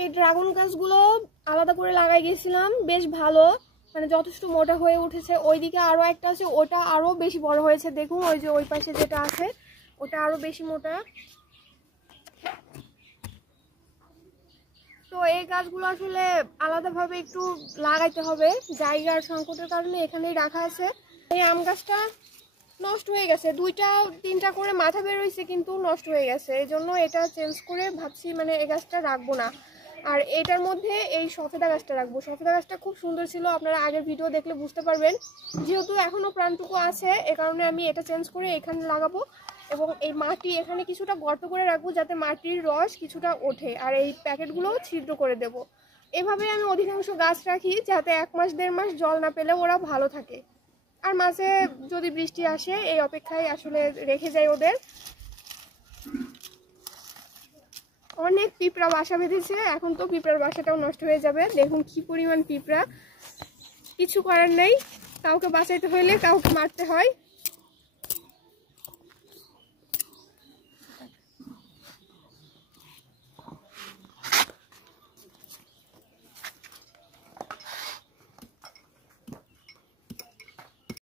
এই ড্রাগন গাছগুলো আলাদা করে লাগাই গেছিলাম, বেশ ভালো, মানে যথেষ্ট মোটা হয়ে উঠেছে। ওইদিকে আরো একটা আছে, ওটা আরো বেশি বড় হয়েছে। দেখুন ওই যে ওই পাশে যেটা আছে ওটা আরো বেশি মোটা। তো এই গাছগুলো আসলে আলাদাভাবে একটু লাগাইতে হবে, জায়গার সংকটের কারণে এখানেই রাখা আছে। এই আম গাছটা নষ্ট হয়ে গেছে, 2-3টা করে মাথা বের হয়েছে কিন্তু নষ্ট হয়ে গেছে। এই জন্য এটা চেঞ্জ করে ভাবছি মানে এই গাছটা রাখবো না, আর এটার মধ্যে এই সফেদা গাছটা রাখবো। সফেদা গাছটা খুব সুন্দর ছিল, আপনারা আগের ভিডিও দেখলে বুঝতে পারবেন। যেহেতু এখনো প্রাণটুকু আছে এ কারণে আমি এটা চেঞ্জ করে এখানে লাগাবো, এবং এই মাটি এখানে কিছুটা গর্ত করে রাখবো যাতে মাটির রস কিছুটা ওঠে, আর এই প্যাকেটগুলোও ছিদ্র করে দেব। এভাবে আমি অধিকাংশ গাছ রাখি যাতে 1 মাস 1.5 মাস জল না পেলে ওরা ভালো থাকে, আর মাঝে যদি বৃষ্টি আসে এই অপেক্ষায় আসলে রেখে যাই ওদের। অনেক পিঁপড়া বাসা বেঁধেছে, এখন তো পিঁপড়ার বাসাটাও নষ্ট হয়ে যাবে। দেখুন কি পরিমাণ পিঁপড়া, কিছু করার নেই, কাউকে বাঁচাইতে হইলে কাউকে মারতে হয়।